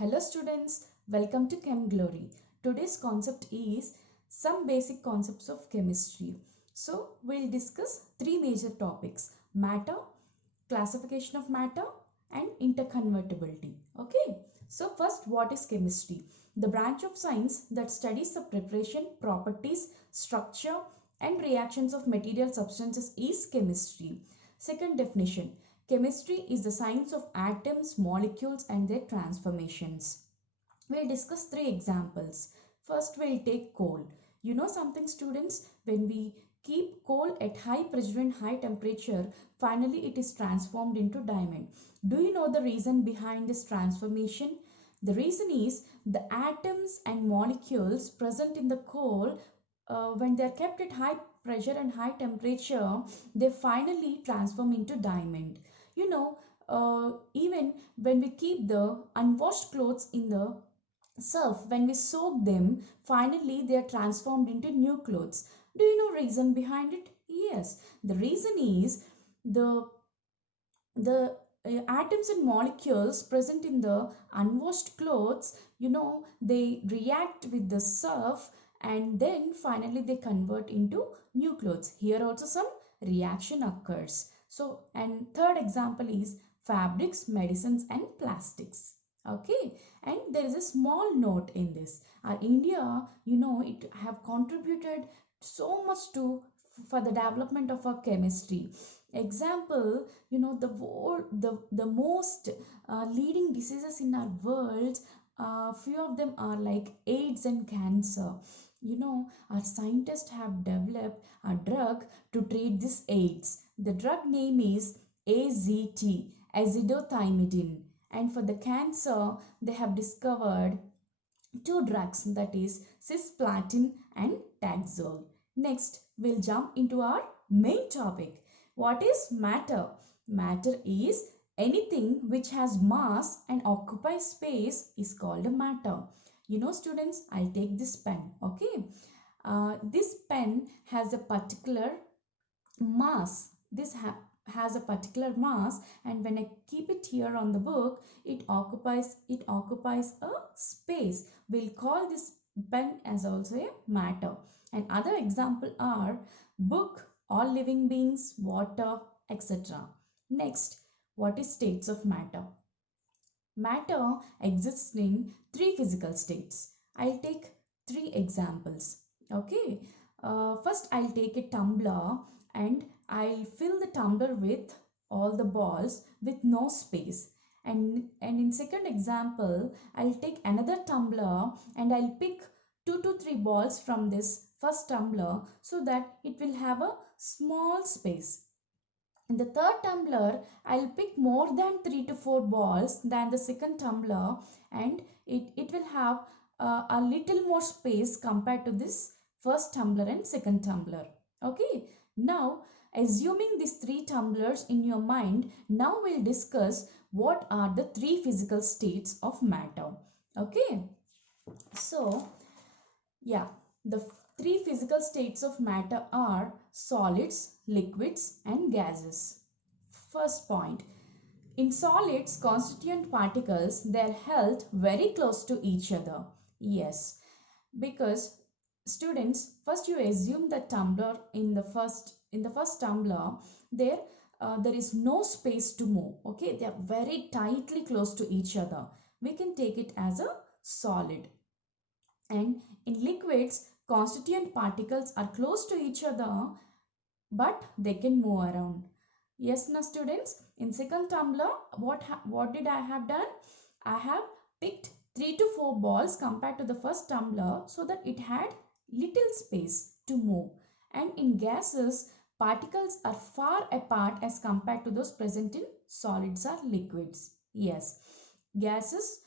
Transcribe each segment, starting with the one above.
Hello students, welcome to Chem Glory. Today's concept is some basic concepts of chemistry. So we'll discuss three major topics: matter, classification of matter, and interconvertibility. Okay, so first, what is chemistry? The branch of science that studies the preparation, properties, structure, and reactions of material substances is chemistry. Second definition: chemistry is the science of atoms, molecules, and their transformations. We'll discuss three examples. First, we'll take coal. You know something, students? When we keep coal at high pressure and high temperature, finally it is transformed into diamond. Do you know the reason behind this transformation? The reason is the atoms and molecules present in the coal, when they are kept at high pressure and high temperature, they finally transform into diamond. You know, even when we keep the unwashed clothes in the surf, when we soak them, finally they are transformed into new clothes. Do you know reason behind it? Yes, the reason is the atoms and molecules present in the unwashed clothes, they react with the surf, and then finally they convert into new clothes. Here also some reaction occurs. So, and third example is fabrics, medicines, and plastics. Okay, and there is a small note in this. India, it have contributed so much to for the development of our chemistry. Example, the most leading diseases in our world, few of them are like AIDS and cancer. Our scientists have developed a drug to treat this AIDS. The drug name is AZT, azidothymidine. And for the cancer, they have discovered two drugs, that is cisplatin and taxol. Next, we'll jump into our main topic. What is matter? Matter is anything which has mass and occupies space is called a matter. Students, I'll take this pen. Okay, this pen has a particular mass. Has a particular mass, and when I keep it here on the book, it occupies a space. We'll call this pen as also a matter. And other example are book, all living beings, water, etc. Next, what is states of matter? Matter exists in three physical states. I'll take three examples. Okay. First, I'll take a tumbler and I'll fill the tumbler with all the balls with no space. And in second example, I'll take another tumbler and I'll pick 2 to 3 balls from this first tumbler so that it will have a small space. In the third tumbler, I'll pick more than 3 to 4 balls than the second tumbler, and it will have a little more space compared to this first tumbler and second tumbler. Okay, now assuming these three tumblers in your mind, now we'll discuss what are the three physical states of matter. Okay, so yeah, the three physical states of matter are solids, liquids, and gases. First point, in solids, constituent particles, they are held very close to each other. Yes, because students, first you assume the tumbler in the first tumbler, there is no space to move. Okay, they are very tightly close to each other. We can take it as a solid. And in liquids, constituent particles are close to each other, but they can move around. Yes, now students, in second tumbler, what did I have done? I have picked 3 to 4 balls compared to the first tumbler so that it had little space to move. And in gases, particles are far apart as compared to those present in solids or liquids. Yes, gases,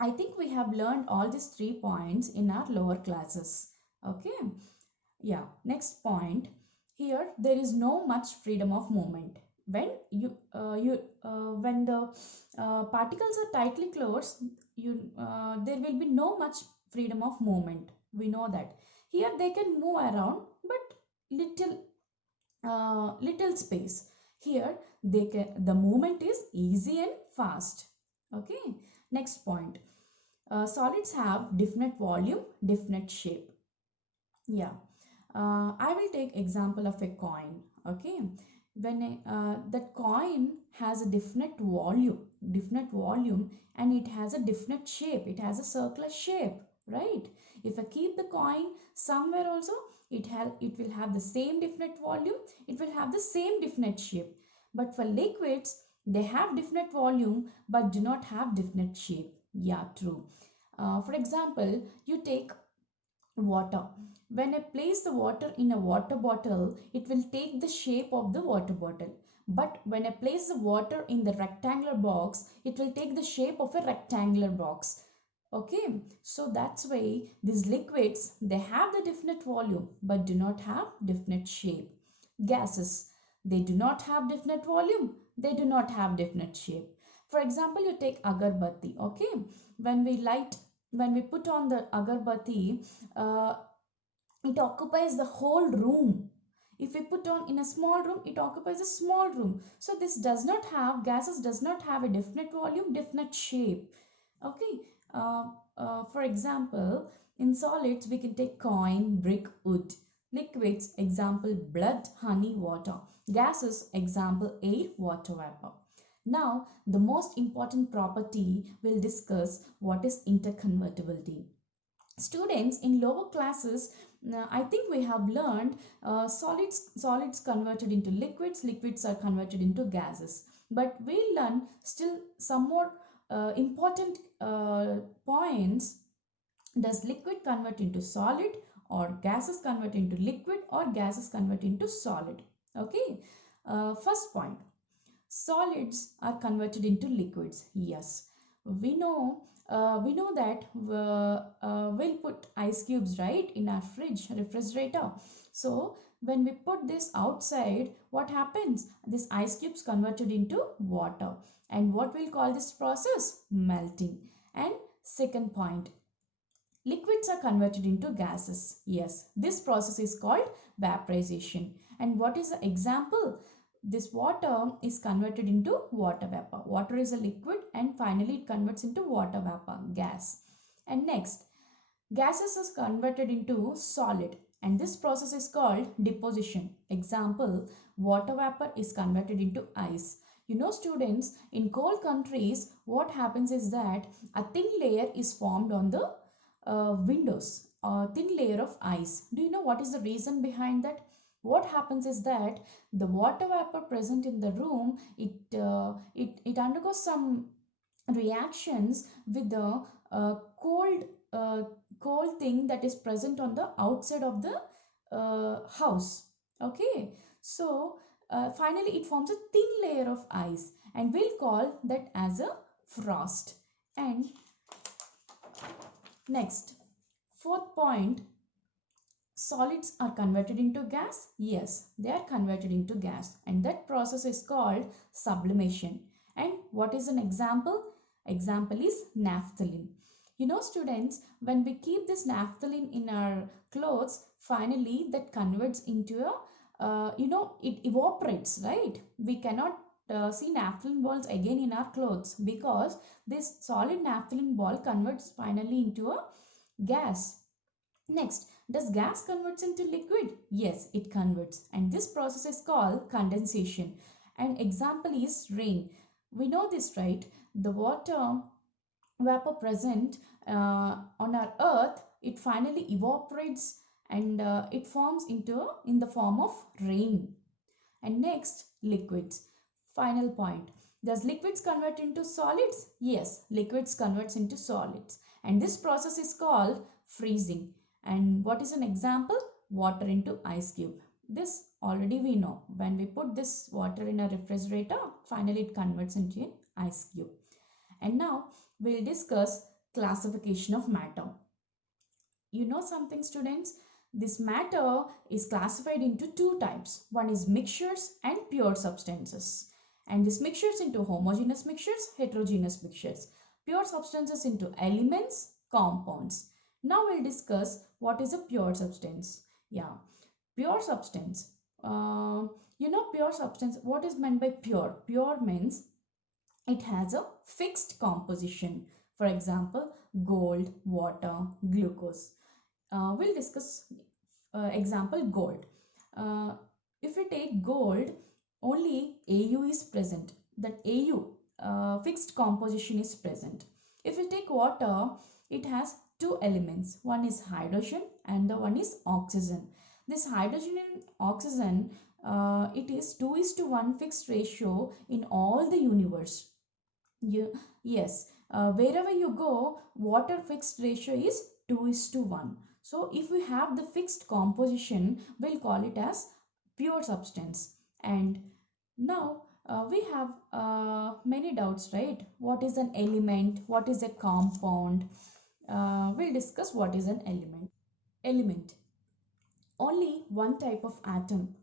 I think we have learned all these 3 points in our lower classes. Okay. Yeah. Next point. Here there is no much freedom of movement. When the particles are tightly closed, there will be no much freedom of movement. We know that. Here they can move around, but little space. Here the movement is easy and fast. Okay. Next point, solids have definite volume, definite shape. Yeah, I will take example of a coin. Okay, when that coin has a definite volume, and it has a definite shape. It has a circular shape, right? If I keep the coin somewhere also, it will have the same definite volume. It will have the same definite shape. But for liquids, they have definite volume but do not have definite shape. Yeah, true. For example, you take water. When I place the water in a water bottle, it will take the shape of the water bottle. But when I place the water in the rectangular box, it will take the shape of a rectangular box. Okay, so that's why these liquids, they have the definite volume but do not have definite shape. Gases, they do not have definite volume, they do not have definite shape. For example, you take agarbatti. Okay, when we light, when we put on the agarbatti, uh, it occupies the whole room. If we put on in a small room, it occupies a small room. So this does not have, gases does not have a definite volume, definite shape. Okay, for example, in solids we can take coin, brick, wood. Liquids, example blood, honey, water. Gases, example air, water vapor. Now the most important property we'll discuss, what is interconvertibility. Students in lower classes, I think we have learned solids converted into liquids are converted into gases, but we'll learn still some more important points. Does liquid convert into solid, or gases convert into liquid, or gases convert into solid? Okay, first point, solids are converted into liquids. Yes, we know. We know that we'll put ice cubes, right, in our fridge, refrigerator. So when we put this outside, what happens? This ice cubes converted into water. And what we'll call this process? Melting. And second point, liquids are converted into gases. Yes, this process is called vaporization. And what is the example? This water is converted into water vapor. Water is a liquid and finally it converts into water vapor, gas. And next, gases is converted into solid, and this process is called deposition. Example, water vapor is converted into ice. You know, students, in cold countries, what happens is that a thin layer is formed on the windows, a thin layer of ice. Do you know what is the reason behind that? What happens is that the water vapor present in the room, it undergoes some reactions with the cold cold thing that is present on the outside of the house. Okay, so finally it forms a thin layer of ice, and we'll call that as a frost. And next, fourth point, solids are converted into gas. Yes, they are converted into gas, and that process is called sublimation. And what is an example? Example is naphthalene. You know, students, when we keep this naphthalene in our clothes, finally that converts into a it evaporates, right? We cannot see naphthalene balls again in our clothes, because this solid naphthalene ball converts finally into a gas. Next, does gas converts into liquid? Yes, it converts, and this process is called condensation. An example is rain. We know this, right? The water vapor present on our earth, it finally evaporates, and it forms into in the form of rain. And next, liquids. Final point. Does liquids convert into solids? Yes, liquids converts into solids. And this process is called freezing. And what is an example? Water into ice cube. This already we know. When we put this water in a refrigerator, finally it converts into an ice cube. And now we'll discuss classification of matter. You know something, students? This matter is classified into two types. One is mixtures and pure substances. And this mixtures into homogeneous mixtures, heterogeneous mixtures. Pure substances into elements, compounds. Now we'll discuss what is a pure substance. Yeah, pure substance. Pure substance, what is meant by pure? Pure means it has a fixed composition. For example, gold, water, glucose. We'll discuss example gold. Uh, if we take gold, only Au is present. That Au, fixed composition, is present. If we take water, it has two elements. One is hydrogen and the one is oxygen. This hydrogen and oxygen, it is 2 is to 1 fixed ratio in all the universe. Yes, wherever you go, water fixed ratio is 2 is to 1. So if we have the fixed composition, we'll call it as pure substance. And now we have many doubts, right? What is an element? What is a compound? We'll discuss what is an element. Element. Only one type of atom,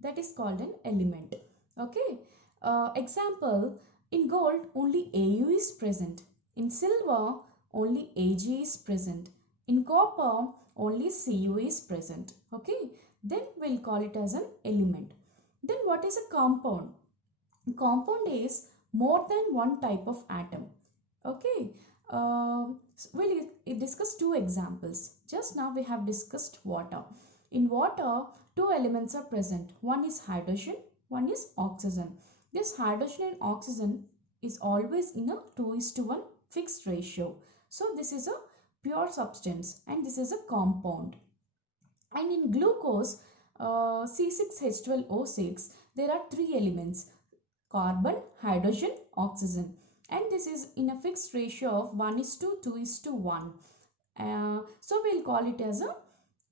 that is called an element. Okay. Example, in gold only Au is present. In silver only Ag is present. In copper only Cu is present. Okay. Then we'll call it as an element. Then what is a compound? Compound is more than one type of atom. Okay. We'll discuss two examples. Just now we have discussed water. In water, two elements are present. One is hydrogen, one is oxygen. This hydrogen and oxygen is always in a 2 is to 1 fixed ratio. So this is a pure substance and this is a compound. And in glucose, C6H12O6, there are three elements: carbon, hydrogen, oxygen, and this is in a fixed ratio of 1 is to 2 is to 1. So we'll call it as a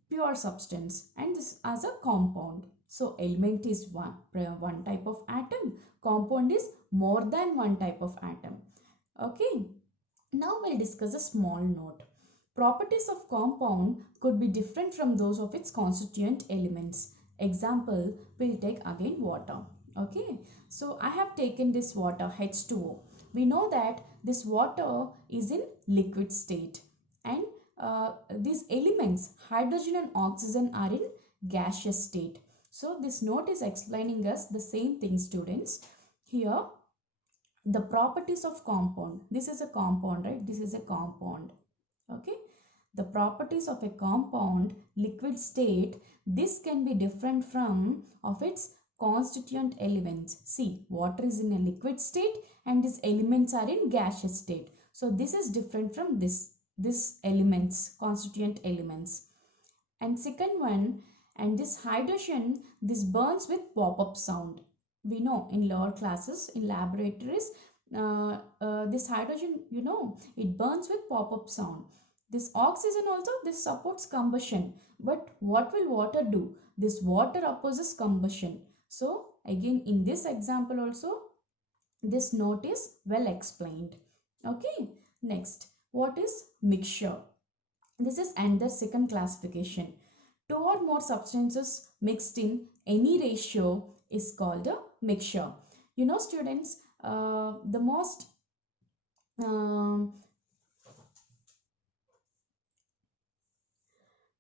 pure substance and this as a compound. So element is one type of atom, compound is more than one type of atom. Okay, now we'll discuss a small note. Properties of compound could be different from those of its constituent elements. Example, we'll take again water. Okay, so I have taken this water, H2O. We know that this water is in liquid state and these elements, hydrogen and oxygen, are in gaseous state. So this note is explaining us the same thing, students. Here, the properties of compound. This is a compound, right? This is a compound. Okay. The properties of a compound, liquid state, this can be different from of its constituent elements. See, water is in a liquid state and these elements are in gaseous state. So this is different from this elements, constituent elements. And second one, and this hydrogen, this burns with pop-up sound. We know in lower classes, in laboratories, this hydrogen, it burns with pop-up sound. This oxygen also, this supports combustion. But what will water do? This water opposes combustion. So again, in this example also, this note is well explained. Okay, next, what is mixture? This is under second classification. Two or more substances mixed in any ratio is called a mixture. Students, the most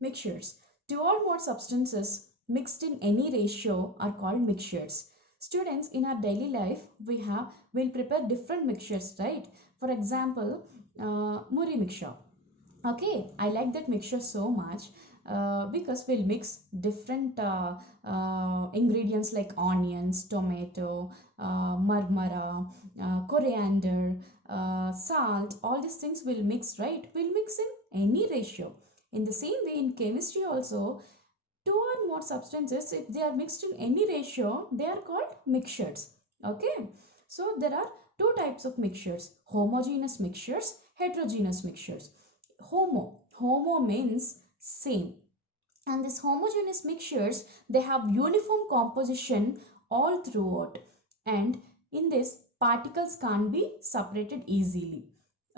mixtures. Two or more substances mixed in any ratio are called mixtures. Students, in our daily life, we'll prepare different mixtures, right? For example, muri mixture. Okay, I like that mixture so much because we'll mix different ingredients like onions, tomato, marmara, coriander, salt. All these things we'll mix, right? We'll mix in any ratio. In the same way, in chemistry also, two or more substances, if they are mixed in any ratio, they are called mixtures. Okay, so there are two types of mixtures: homogeneous mixtures, heterogeneous mixtures. Homo means same, and these homogeneous mixtures, they have uniform composition all throughout, and in this particles can't be separated easily.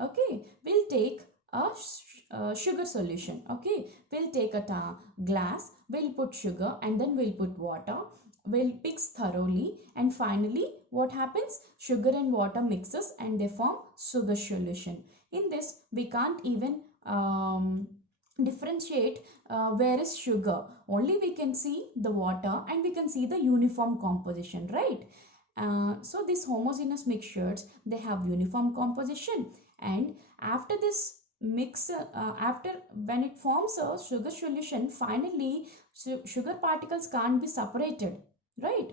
Okay, we'll take a sugar solution. Okay, we'll take a glass, we'll put sugar and then we'll put water, we'll mix thoroughly, and finally what happens? Sugar and water mixes and they form sugar solution. In this, we can't even differentiate where is sugar. Only we can see the water and we can see the uniform composition, right? So these homogeneous mixtures, they have uniform composition And after this mix, after when it forms a sugar solution, finally sugar particles can't be separated, right?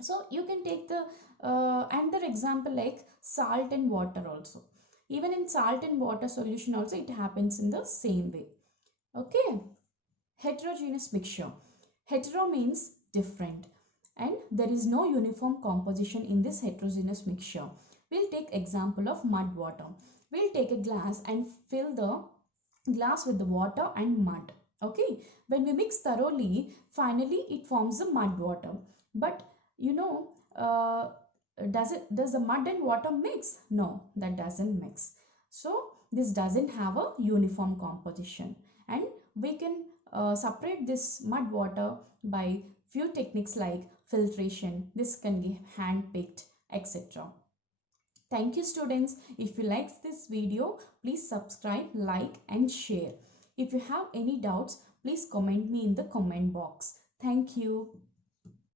So you can take the another example like salt and water also. Even in salt and water solution also it happens in the same way. Okay. Heterogeneous mixture. Hetero means different, and there is no uniform composition in this heterogeneous mixture. We'll take example of mud water. We'll take a glass and fill the glass with the water and mud. Okay, when we mix thoroughly, finally it forms the mud water. But you know, does the mud and water mix? No, that doesn't mix. So this doesn't have a uniform composition, and we can separate this mud water by few techniques like filtration. This can be hand picked, etc. Thank you students. If you like this video, please subscribe, like and share. If you have any doubts, please comment me in the comment box. Thank you.